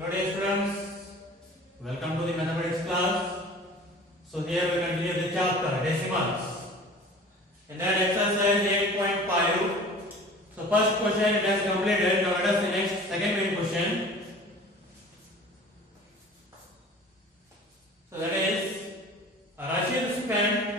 Hello dear students, welcome to the mathematics class. So here we continue the chapter decimals. In that exercise 8.5, so first question it has completed. Now let us see next second main question. So that is Rashid spent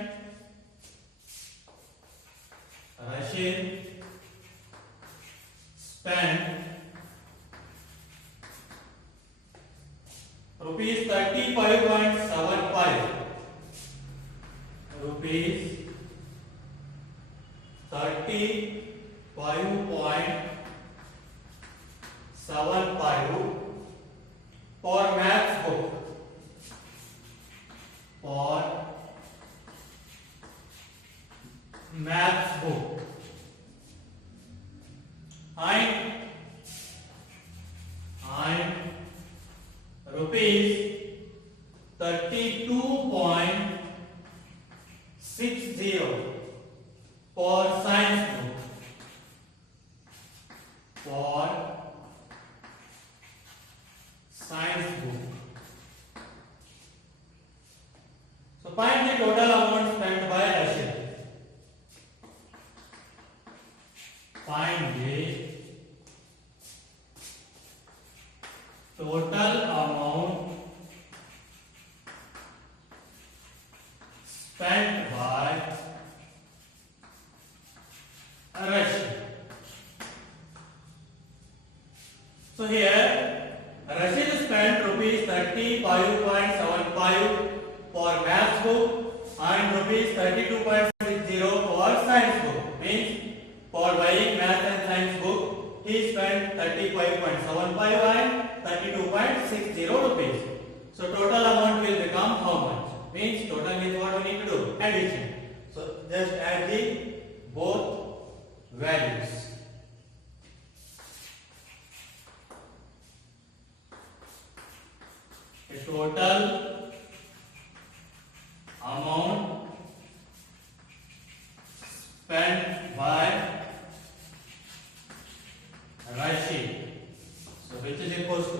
rupees 35.75 rupees 35.75 for maths book and rupees 32.60 for science book So find the total amount spent by Rashid. Find the total amount spent by Rashid. So here Rashid spent rupees 35.75 for maths book and rupees 32.60 for science book. Means for buying math and science book he spent 35.75 and 32.60 rupees. So total amount will become how much? Means total means what we need to do? Addition. So just add the both values. The total amount spent by Rashid. So which is equals to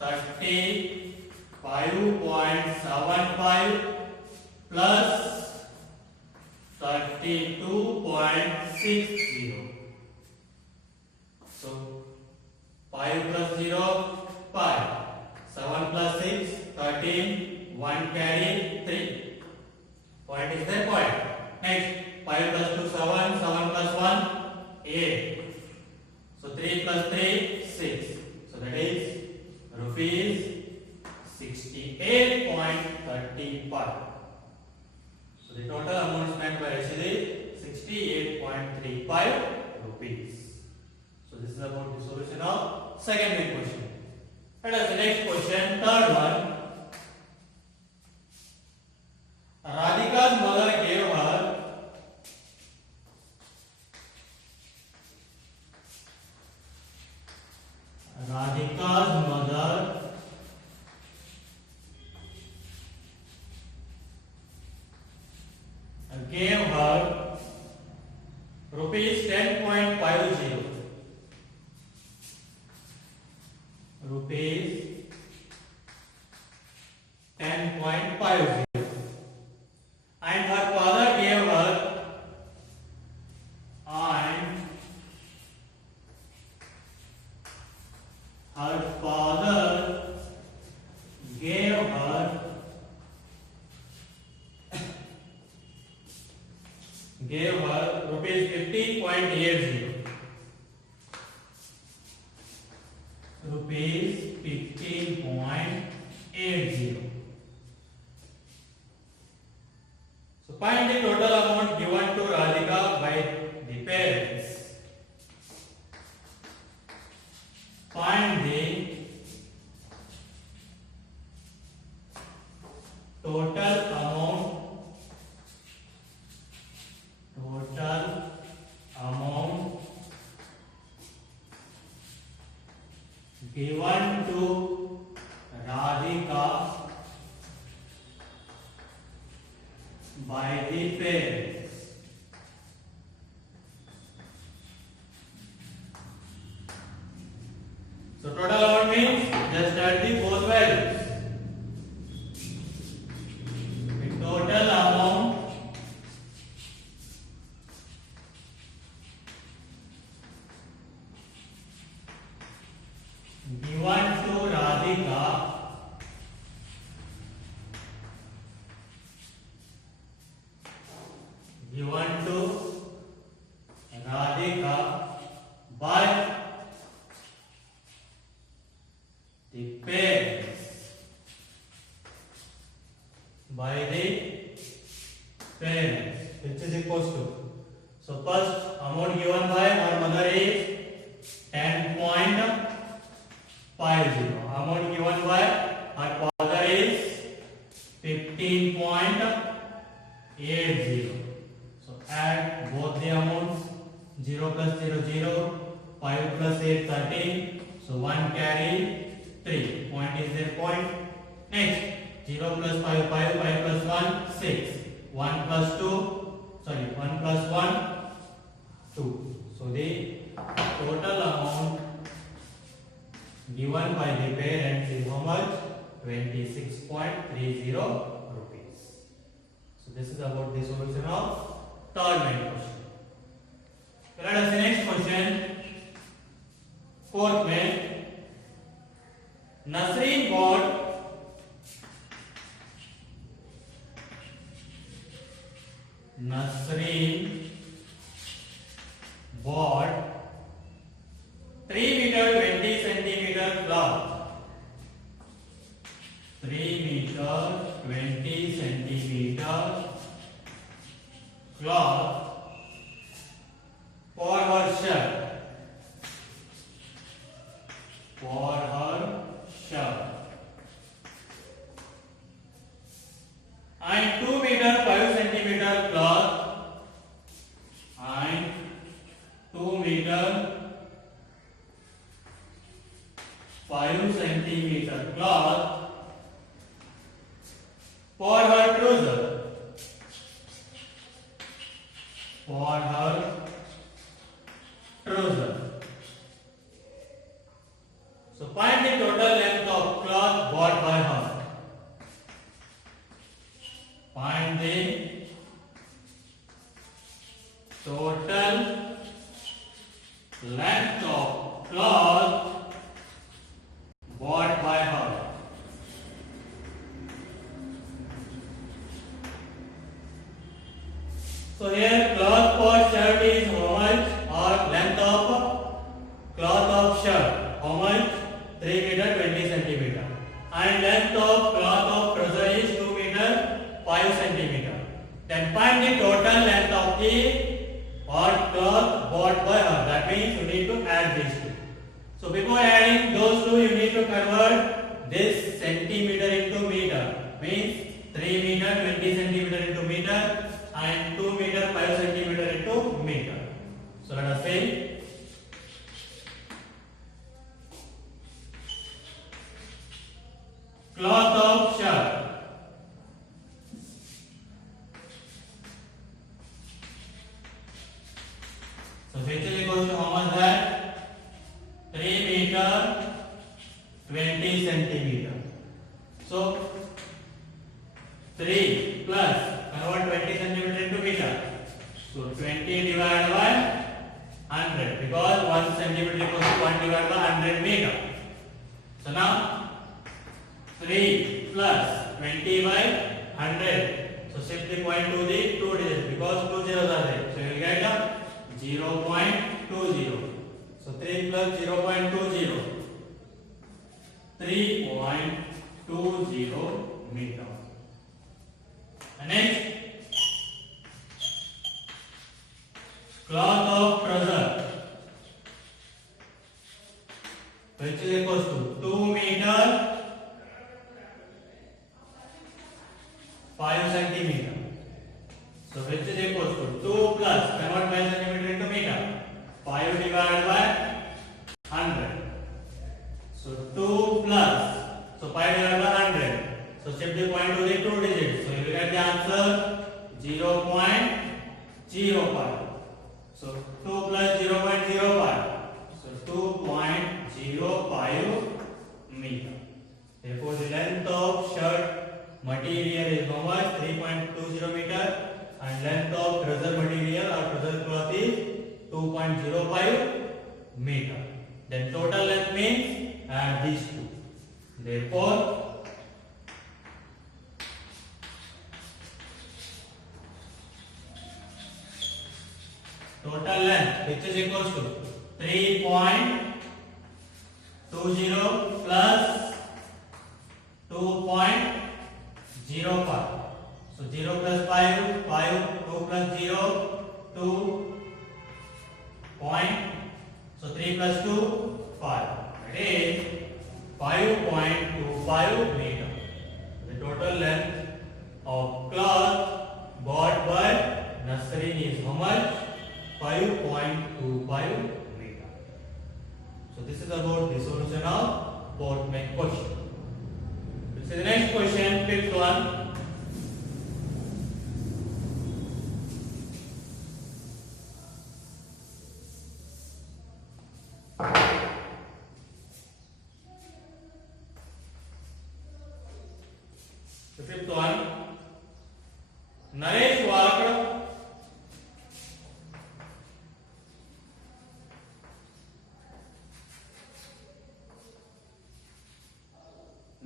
35.75 plus 32.60. So 5 plus 0, 5. 7 plus 6, 13. 1 carry 3. Point is the point. Next 5 plus 2, 7. 7 plus 1, 8. So 3 plus 3, 6. So that is rupees 68.35. So the total amount spent by Rashid is 68.35 rupees. So this is about the solution of second main question. Let us the next question, third one. Radhika's mother gave her rupees 10.50. Rupees 10.50. And her father gave her rupees 15.80. Rupees 15.80. So find the total amount given to Radhika by the parents. Find the total amount given to Radhika by the parents. So total amount means insert the both values. The total amount given to Radhika by the parents. Which is equals to, so first amount given by our mother is 10.50. Amount given by our father is 15.80. So add both the amounts. 0 plus 0 0, 5 plus 8 13. So 1 carry 3. Point is their point. Next 0 plus 5 5, 5 plus 1 6. 1 plus 1 2. So the total amount given by the parents is how much? 26.30 rupees. So this is about the solution of third main question. Let us see next question. Fourth main. Nasreen bought bought 3 meter 20 centimeter cloth. 3 meter 20 centimeter cloth for her shirt. And 2 meter 5 centimeter cloth. And 2 meter 5 centimeter cloth for her trouser. So find the total length of cloth bought by her. Find the total length of cloth bought by her. So here cloth for shirt is how much, or length of cloth of shirt how much? 3 meter 20 centimeter. And length of cloth of trouser is 2 meter 5 centimeter. Then find the total length of the cloth bought by her. That means you need to add these two. So before adding those two, you need to convert this centimeter into meter. Means 3 meter 20 centimeter into meter and 2 meter 5 centimeter into meter. So let us say cloth of shirt. So which is equal to how much that? 3 meter 20 centimeter. So 3 plus convert 20 centimeter into meter. So 20 divided by 100 because 1 centimeter equals to 1 divided by 100 meter. So now 3 plus 20 by 100. So shift the point to the 2 digits because 2 zeros are there. So you will get 0.20. So 3 plus 0.20. 3.20 meter. And next, cloth of trouser, which is equals to 2 meter 5 centimeter. So which is equals to 2 plus convert 5 centimeter into meter. 5 divided by 100. So 2 plus, so 5 divided by 100. So shift the point to the 2 digits. So you will get the answer 0.05. So 2 plus 0.05. So 2.05 2.05 meter. Then total length means add these two. Therefore, total length which is equals to 3.20 plus 2.05. So 0 plus 5, 5, 2 plus 0, 2 point. So 3 plus 2, 5. That is 5.25 meter. The total length of cloth bought by Nasreen is how much? 5.25 meter. So this is about the solution of fourth main question. This is the next question, fifth one. The fifth one. Naresh walked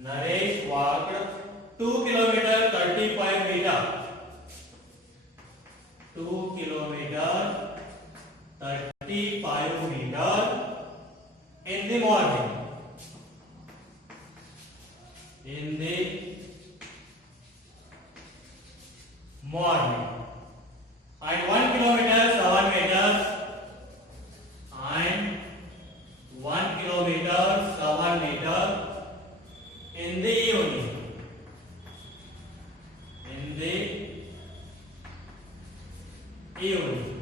Naresh walked 2 kilometer 35 meter. 2 kilometer 35 meter in the morning. In the morning. And 1 kilometer 7 meters. And 1 kilometer 7 meters in the evening. In the evening.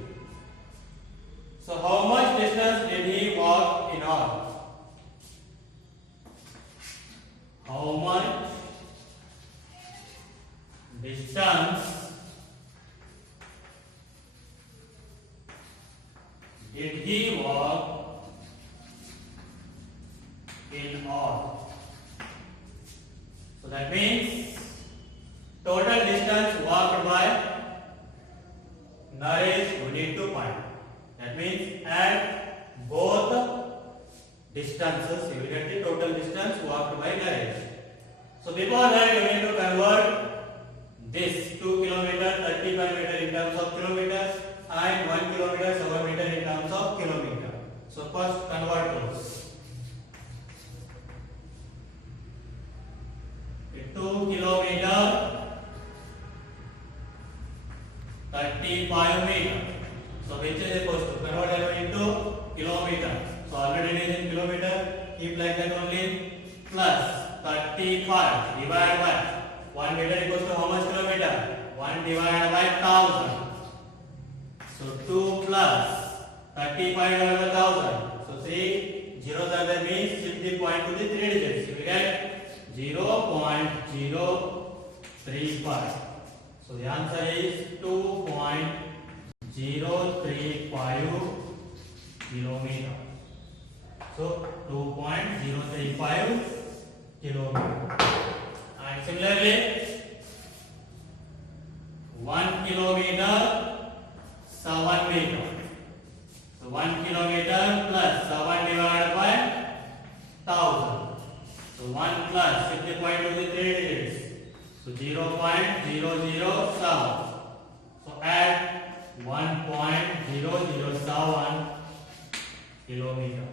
So how much distance did he walk in all? How much distance did he walk in all? So that means total distance walked by Naresh we need to find. That means add both distances, you will get the total distance walked by Naresh. So before that you need to convert this 2 kilometer 35 meter in terms of kilometers and 1 kilometer 7 meter in terms of kilometer. So first convert those. 2 kilometer 35 meter. So which is equals to convert it into kilometer. So already it is in kilometer. Keep like that only. Plus 35 divided by 1 meter equals to how much kilometer? 1 divided by 1000. So 2 plus 35 divided by 1000. So 3 zeros are there means shift the point to the 3 digits. You will get 0.035. So the answer is 2.035 kilometer. So 2.035 kilometer. And similarly 1 kilometer 7 meter. So 1 kilometer plus 7 divided by 1000. So 1 plus shift the point to the 3 digits. So 0.007. So add 1.007 kilometer.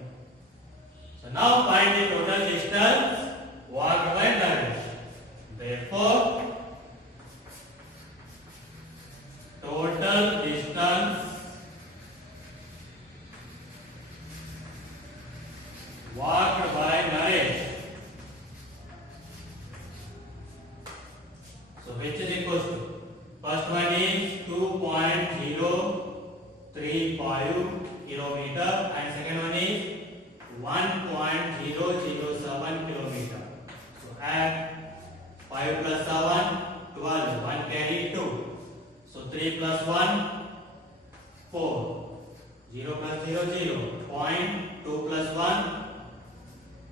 So now find the total distance walked by Naresh. Therefore, total distance walked by Naresh. So which is equals to, first one is 2.035 kilometer and second one is 1.007 kilometer. So add 5 plus 7, 12, 1 carry 2. So 3 plus 1, 4. 0 plus 0, 0. Point 2 plus 1,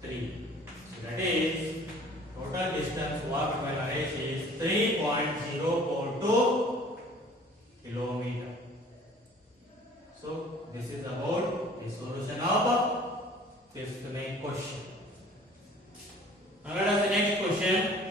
3. So that is total distance walked by Naresh is 3.042 kilometer. So So this is about the solution of fifth main question. Now let us the next question.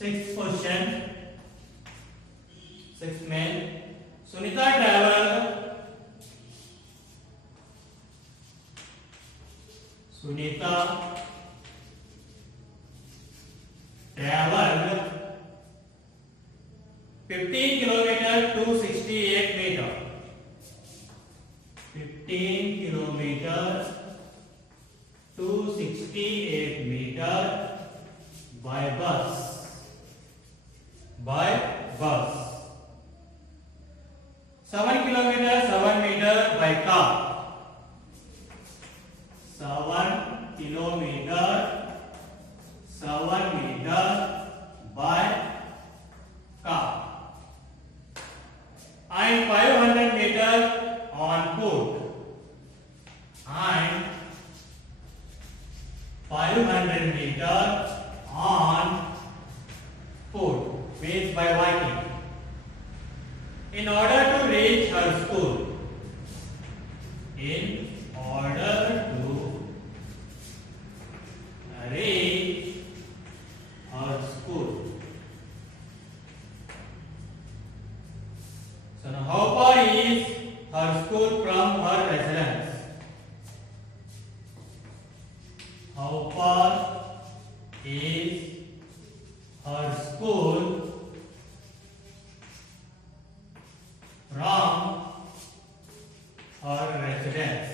Sixth question. Sixth main. Sunita traveled. Sunita traveled 15 kilometer to 68 meter. 15 kilometer to 68 meter by bus. By bus. 7 kilometer 7 meter by car. 7 kilometer 7 meter by car. And 500 meter on foot. And 500 meter on foot. Means by walking. In order to reach her school. In order to reach her school. So now how far is her school from her residence? How far is her school from her residence?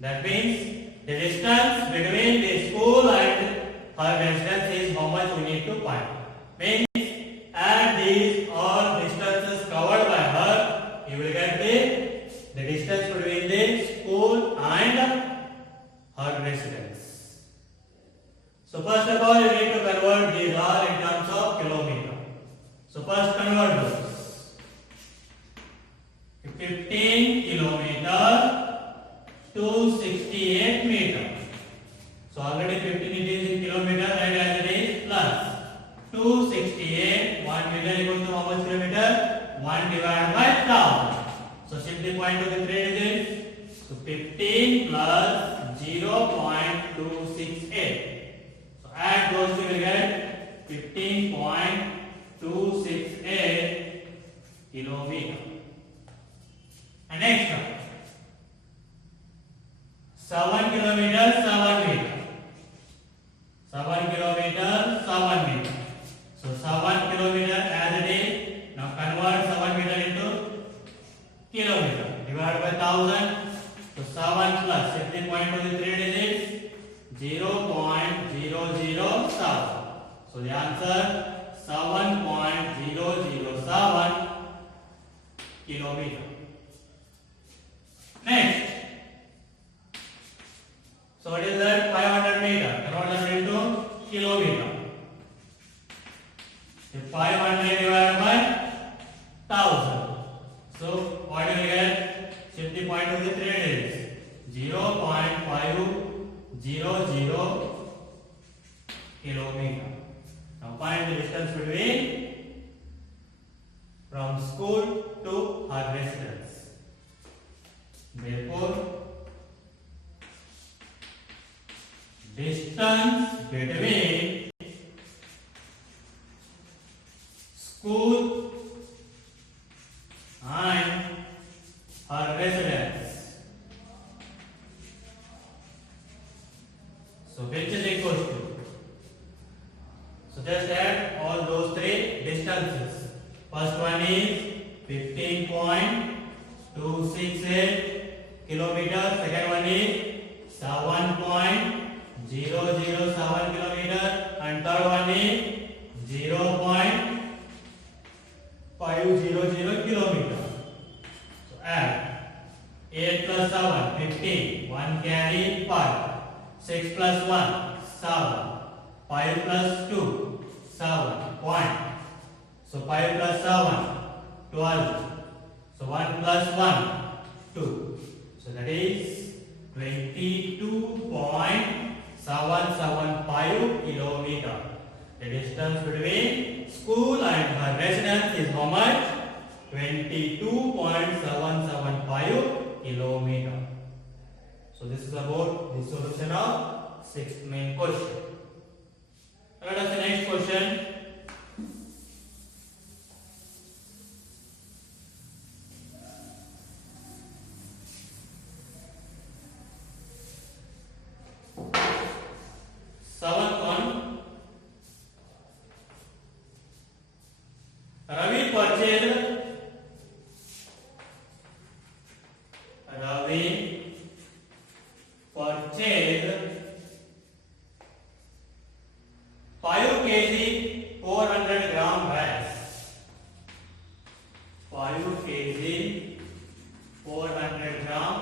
That means the distance between the school and her residence is how much we need to find. Means add these all distances covered by her, you will get the distance between the school and her residence. So first of all, you need to convert these all in terms of kilometer. So first convert those. 15 kilometer to 68 meter. So already 15 it is in kilometer, and as it is plus 268. 1 meter equals to how much kilometer? 1 divided by 1000. So simply point to the 3 digits. So 15 plus 0.268. So add those, you will get 15.268 kilometer. And next one. 7 kilometers 7 meter. 7 kilometers 7 meter. So 7 kilometer as it is. Now convert 7 meter into kilometer. Divide by 1000. So 7 plus simply point to the 3 digits. 0.007. So the answer 7.007 kilometer. Next. So what is that? 500 meter. Convert that into kilometer. So 500 divided by 1000. So what do we get? Simply point to the 3 digits. 0.500 kilometer. Now find the distance between from school to her residence. Therefore, distance between school and her residence. So which is equal to? So just add all those three distances. First one is 15.268 kilometers. Second one is 7.007 kilometers. And third one is 0.500 kilometers. So add. 8 plus 7, 15. 1 carry 5. 6 plus 1, 7. 5 plus 2, 7. Point. So 5 plus 7, 12. So 1 plus 1, 2. So that is 22.775 kilometer. The distance between school and her residence is how much? 22.775 kilometer. So this is about the solution of sixth main question. Let us the next question. Seventh one. Ravi purchased 5 kg 400 gram rice. 5 kg 400 gram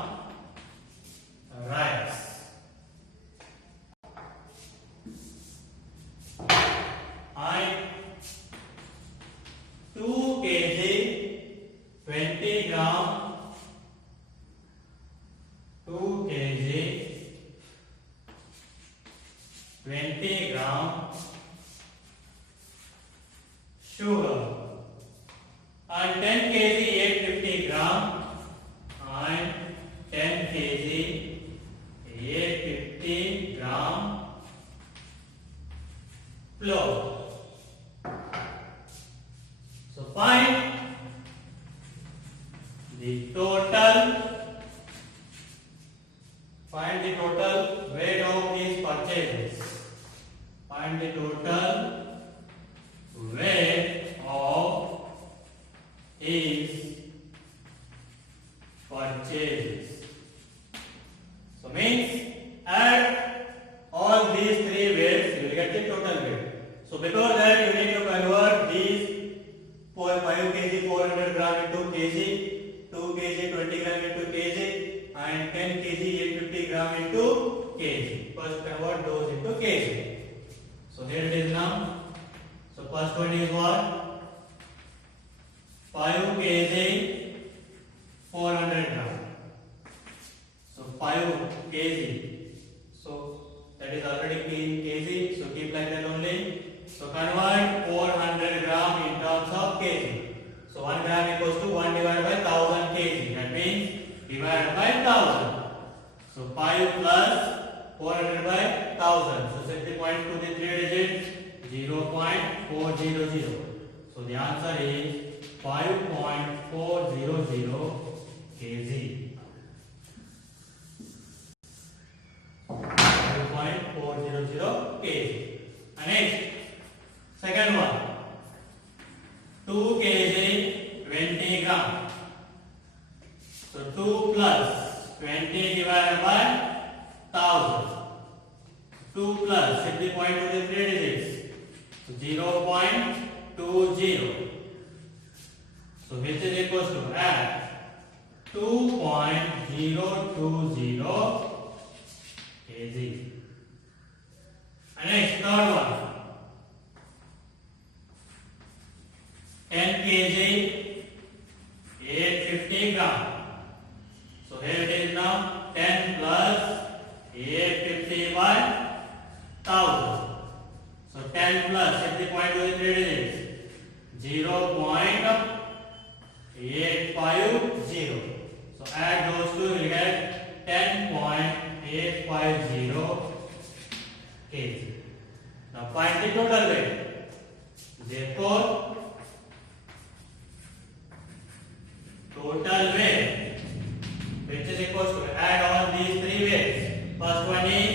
rice. And 2 kg 20 gram 2 kg 20 gram sugar and 10 kg 850 gram and 10 kg 850 gram flour. So find the total weight of these purchases. Find the total weight of his purchases. So means add all these three weights, you will get the total weight. So before that you need to convert these 5 kg 400 gram into kg, 2 kg 20 gram into kg and 10 kg 850 gram into kg. First convert those into kg. So here it is now. So first one is what? 5 kg 400 gram. So 5 kg. So that is already in kg. So keep like that only. So convert 400 gram in terms of kg. So 1 gram equals to 1 divided by 1000 kg. That means divided by 1000. So 5 plus 400 by 1000. So set the point to the 3 digits. 0.400. So the answer is 5.400 kg. 5.400 kg. And next, second one. 2 kg 20 gram. So 2 plus 20 divided by 1000. 2 plus, set the point to the 3 digits. So 0.20. So which is equals to add 2.020 kg. And next, third one. 10 kg 850 gram. So here it is now 10 plus 850 by 1000. So 10 plus, set the point to the 3 digits. 0.850. So add those two, you will get 10.850 kg. Now find the total weight. Therefore, total weight, which is equals to add all these three weights. First one is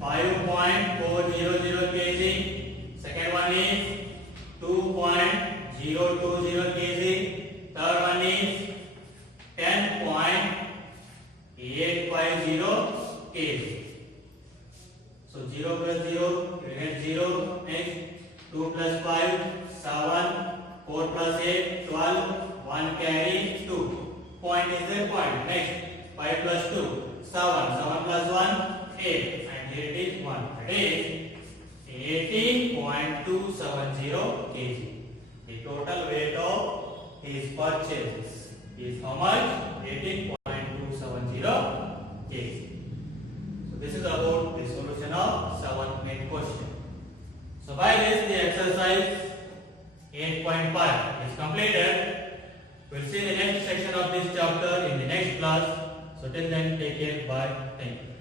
5.400 kg. Second one is 2.020 kg. Third one is 10.850 kg. So 0 plus 0, you get 0. Next, 2 plus 5, 7. 4 plus 8, 12. 1 carry 2. point is a point. Next, 5 plus 2, 7. 7 plus 1, 8. And here it is 1. That is 18.270 kg. The total weight of his purchases is how much? 18.270 kg. So this is about the solution of 7th main question. So by this the exercise 8.5 is completed. We'll see the next section of this chapter in the next class. So till then, take care. Bye. Thank you.